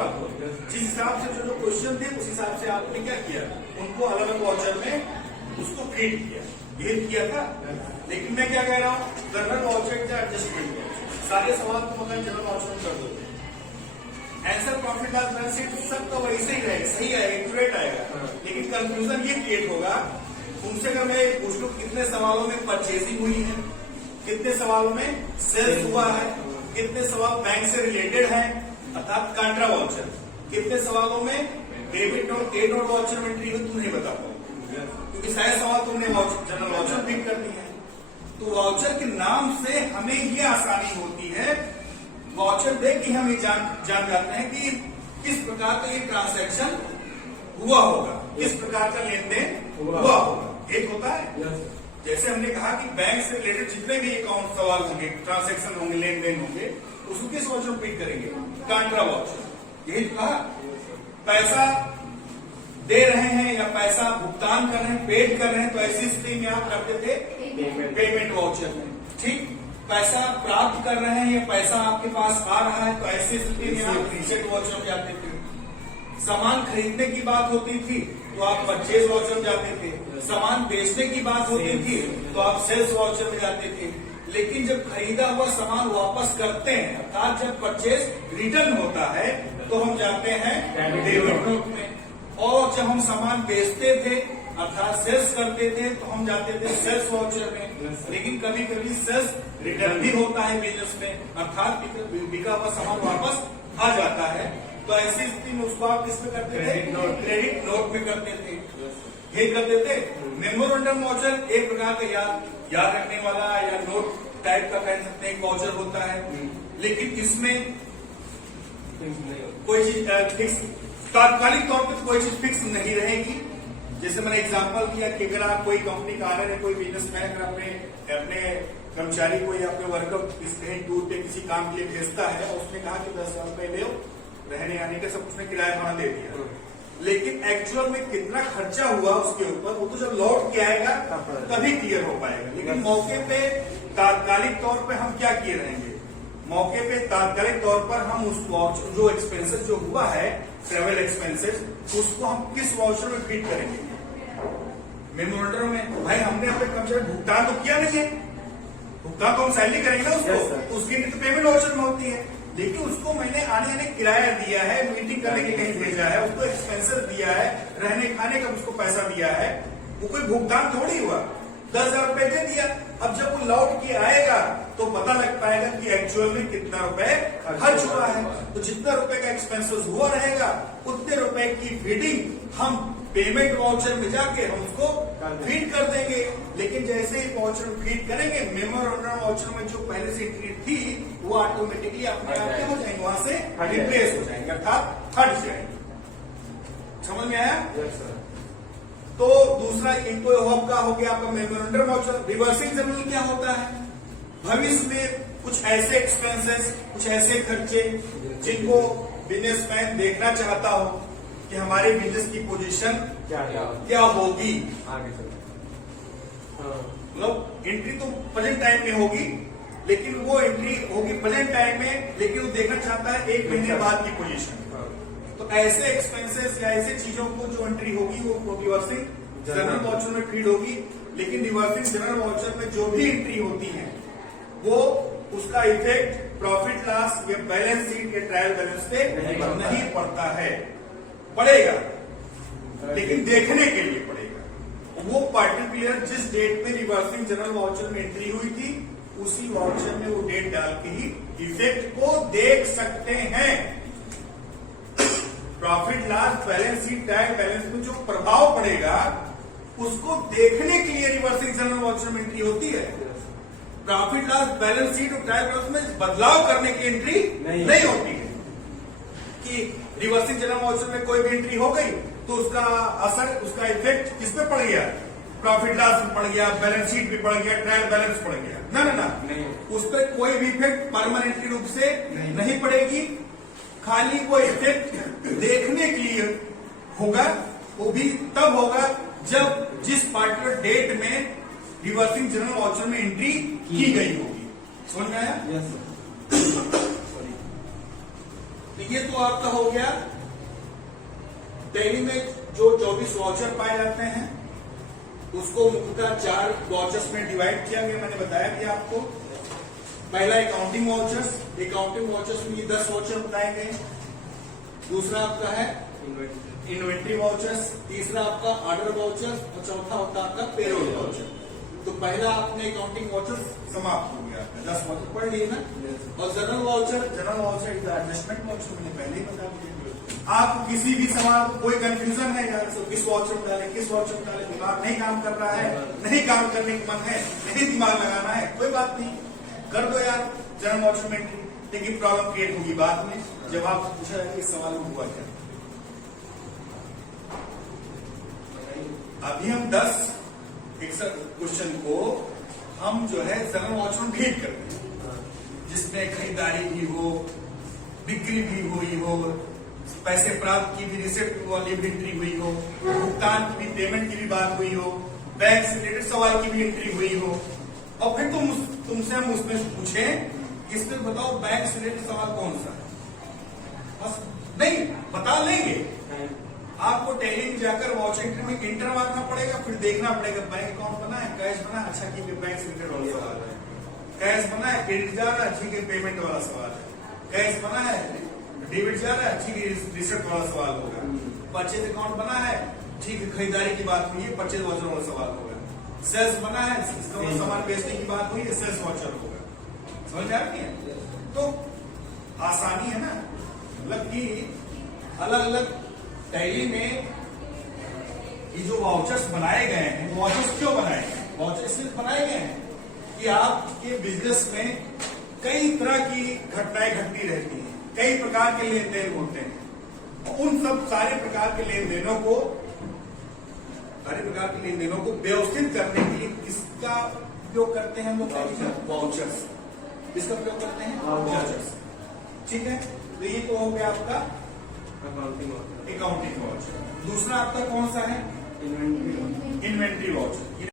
बात हो, जिस हिसाब से जो क्वेश्चन थे उस हिसाब से आपने क्या किया, उनको अलग अलग वाउचर में उसको फीड किया, भेद किया था। लेकिन मैं क्या कह रहा हूँ, जनरल वाउचर या एडजस्टमेंट वाउचर, सारे सवाल को मतलब जनरल वाउचर में कर दो, answer profit loss balance sheet सब तो वैसे ही रहेगा, सही आएगा, एक्यूरेट आएगा। लेकिन कंफ्यूजन ये क्रिएट होगा, तुमसे अगर मैं पूछ लूं कितने सवालों में परचेजिंग हुई है, कितने सवालों में सेल्स हुआ है, कितने सवाल बैंक से रिलेटेड है अर्थात कांट्रा वाउचर, कितने सवालों में डेबिट और क्रेडिट और वाउचर में एंट्री हुई, तुम नहीं बता पाओगे क्योंकि सारे सवाल तुमने जनरल वाउचर फिट कर दिए हैं। तो वाउचर के नाम से हमें ये आसानी होती है, वाउचर देख के हम ये जान जाते हैं कि किस प्रकार का ये ट्रांजैक्शन हुआ होगा, किस प्रकार का लेन देन हुआ होगा। एक होता है जैसे हमने कहा कि बैंक से रिलेटेड जितने भी अकाउंट सवाल होंगे, ट्रांजैक्शन होंगे, लेन देन होंगे, उसको किस वाउचर में फीड करेंगे, कांट्रा वाउचर। यही तो कहा, पैसा दे रहे हैं या पैसा भुगतान कर रहे हैं, पेड कर रहे हैं, तो ऐसी स्थिति में आप करते थे पेमेंट वाउचर में। ठीक, पैसा प्राप्त कर रहे हैं या पैसा आपके पास आ रहा है, तो ऐसी स्थिति में आप रिसीट वाउचर में जाते थे। सामान खरीदने की बात होती थी तो आप परचेज वाउचर में जाते थे, सामान बेचने की बात होती थी तो आप सेल्स वाउचर में जाते थे। लेकिन जब खरीदा हुआ सामान वापस करते हैं अर्थात जब परचेज रिटर्न होता है तो हम जाते हैं डेबिट नोट में, और जब हम सामान बेचते थे अर्थात सेल्स करते थे तो हम जाते थे सेल्स वाउचर में। लेकिन कभी कभी सेल्स रिटर्न भी होता है बिजनेस में, अर्थात बिका हुआ सामान वापस आ जाता है, तो ऐसी स्थिति में उसको आप किस में करते थे, क्रेडिट नोट में करते थे। ये करते थे मेमोरेंडम वाउचर, एक प्रकार का याद रखने वाला या नोट टाइप का कह सकते हैं वाउचर होता है। लेकिन इसमें कोई चीज फिक्स, तात्कालिक तौर पर कोई चीज फिक्स नहीं रहेगी। जैसे मैंने एग्जांपल किया कि अगर आप कोई कंपनी का ऑनर है, कोई बिजनेसमैन अगर अपने कर्मचारी को या अपने वर्कर कहीं दूर पे किसी काम के लिए भेजता है और उसने कहा कि 10,000 रुपए ले, रहने आने का सब उसने किराया भाड़ा दे दिया, लेकिन एक्चुअल में कितना खर्चा हुआ उसके ऊपर वो तो जब लौट के आएगा तभी क्लियर हो पाएगा। लेकिन मौके पे तात्कालिक तौर पे हम क्या किए रहेंगे, मौके पे तात्कालिक तौर पर हम उस वाउचर जो एक्सपेंसेस जो हुआ है, ट्रेवल एक्सपेंसेस, उसको हम किस वाउचर में फीड करेंगे, मेमोरेंडम में। भाई हमने अपने कर्मचारी भुगतान तो किया नहीं है, भुगतान तो हम सैलरी करेंगे ना उसको, उसकी नहीं तो पेमेंट वाउचर में होती है। लेकिन उसको मैंने आने आने किराया दिया है, मीटिंग करने के कहीं भेजा है, उसको एक्सपेंसेस दिया है, रहने खाने का उसको पैसा दिया है, वो कोई भुगतान थोड़ी हुआ, 10,000 रुपए दे दिया। अब जब वो लौट के आएगा तो पता लग पाएगा कि एक्चुअल में कितना रुपए खर्च हुआ है। तो जितना रुपए का एक्सपेंसेस हुआ रहेगा उतने रुपए की फीडिंग हम पेमेंट वाउचर में जाके हम उसको फीड कर देंगे। लेकिन जैसे ही वाउचर फीड करेंगे, मेमोरेंडम वाउचर में जो पहले से एंट्री थी वो ऑटोमेटिकली अपने आप क्या हो जाएंगे, वहां से रिप्लेस हो जाएंगे अर्थात हट जाएंगे। समझ में आया? तो दूसरा एक तो आपका हो गया आपका मेमोरेंडम वाउचर। रिवर्सिंग जर्नल क्या होता है, भविष्य में कुछ ऐसे एक्सपेंसेस, कुछ ऐसे खर्चे जिनको बिजनेसमैन देखना चाहता हो कि हमारे बिजनेस की पोजीशन क्या होगी आगे चल, मतलब एंट्री तो प्रेजेंट टाइम में होगी, लेकिन वो एंट्री होगी प्रेजेंट टाइम में, लेकिन वो देखना चाहता है 1 महीने बाद की पोजीशन। तो ऐसे एक्सपेंसेस या ऐसे चीजों को जो एंट्री होगी वो रिवर्सिंग जनरल वाउचर में फीड होगी। लेकिन रिवर्सिंग जनरल वाउचर में जो भी एंट्री होती है वो उसका इफेक्ट प्रॉफिट लॉस या बैलेंस शीट या ट्रायल बैलेंस पे नहीं पड़ता है, पड़ेगा लेकिन देखने के लिए पड़ेगा। वो पार्टिकुलर जिस डेट में रिवर्सिंग जनरल वाउचर में एंट्री हुई थी उसी वाउचर में वो डेट डाल के ही इफेक्ट को देख सकते हैं। Profit loss balance sheet trial balance में जो प्रभाव पड़ेगा उसको देखने के लिए रिवर्सिंग जनरल वाउचर में एंट्री होती है। प्रॉफिट लॉस बैलेंस शीट और ट्रायल बैलेंस में बदलाव करने की एंट्री नहीं होती है कि रिवर्सिंग जनरल वाउचर में कोई भी एंट्री हो गई तो उसका असर, उसका इफेक्ट किस पे पड़ गया, प्रॉफिट लॉस में पड़ गया, बैलेंस शीट पे पड़ गया, ट्रायल बैलेंस पड़ गया, ना ना ना, उस पर कोई भी इफेक्ट परमानेंटली रूप से नहीं पड़ेगी। खाली वो इफेक्ट देखने के लिए होगा, वो भी तब होगा जब जिस पार्टिकुलर डेट में रिवर्सिंग जनरल वाउचर में एंट्री की गई होगी। समझ में आया? तो ये तो आपका हो गया टैली में जो 24 वाउचर पाए जाते हैं उसको मुख्यतः 4 वाउचर्स में डिवाइड किया गया। मैंने बताया कि आपको पहला अकाउंटिंग वाउचर्स में ये 10 वाउचर बताए गए। दूसरा आपका है इन्वेंट्री वाउचर्स, तीसरा आपका ऑर्डर वाउचर्स और चौथा होता है आपका पेरोल वाउचर। तो पहला आपने अकाउंटिंग वाउचर समाप्त हो गया, 10 वाउचर पढ़ लिए ना। और जनरल वाउचर एडजस्टमेंट वाउचर मैंने पहले ही बता दिया। आप किसी भी सवाल को कोई कंफ्यूजन है यार, तो किस वाउचर में डाले, किस वाउचर में डाले, दिमाग नहीं काम कर रहा है, नहीं काम करने का मन है, नहीं दिमाग लगाना है, कोई बात नहीं, कर दो यार जनरल वाउचर में एंट्री। लेकिन प्रॉब्लम क्रिएट होगी बाद में जब आपसे पूछा जाए इस सवाल में हुआ क्या। अभी हम 10 क्वेश्चन को हम जो है जनरल वाउचर में डिलीट करते हैं, जिसमें खरीदारी भी हो, बिक्री भी हुई हो, पैसे प्राप्त की भी रिसिप्ट वाली भी एंट्री हुई हो, भुगतान की भी, पेमेंट की भी बात हुई हो, बैंक से रिलेटेड सवाल की भी एंट्री हुई हो। और फिर तुमसे हम उसमें पूछे इसमें बताओ बैंक से रिलेटेड सवाल कौन सा है, बस नहीं बता लेंगे। आपको टैली में जाकर वाउचर एंट्री में इंटर मारना पड़ेगा, फिर देखना पड़ेगा बैंक अकाउंट बना है, कैश बना है, अच्छा ठीक है बैंक से रिलेटेड वाला सवाल है, कैश बना है, क्रेडिट जा रहा है, ठीक है पेमेंट वाला सवाल है, कैश बना है, डेबिट जा रहा है, ठीक है रिसिप्ट वाला सवाल होगा, परचेज अकाउंट बना है, ठीक है खरीदारी की बात हुई है, परचेज वाउचर वाला सवाल होगा, सेल्स बना है, सामान बेचने की बात हुई है, सेल्स वाउचर होगा। समझ में आ रही है? तो आसानी है ना, मतलब कि अलग अलग टैली में ये जो वाउचर्स बनाए गए हैं, वाउचर्स क्यों बनाए गए हैं? वाउचर्स सिर्फ बनाए गए हैं कि आपके बिजनेस में कई तरह की घटनाएं घटती रहती हैं, कई प्रकार के लेन देन होते हैं। उन सब सारे प्रकार के लेन देनों को व्यवस्थित करने के लिए किसका उपयोग करते हैं हम लोग? वाउचर्स। किसका उपयोग करते हैं? वाउचर्स। ठीक है, तो ये तो हो गया आपका अकाउंटिंग वाउचर। दूसरा आपका कौन सा है? Inventory voucher.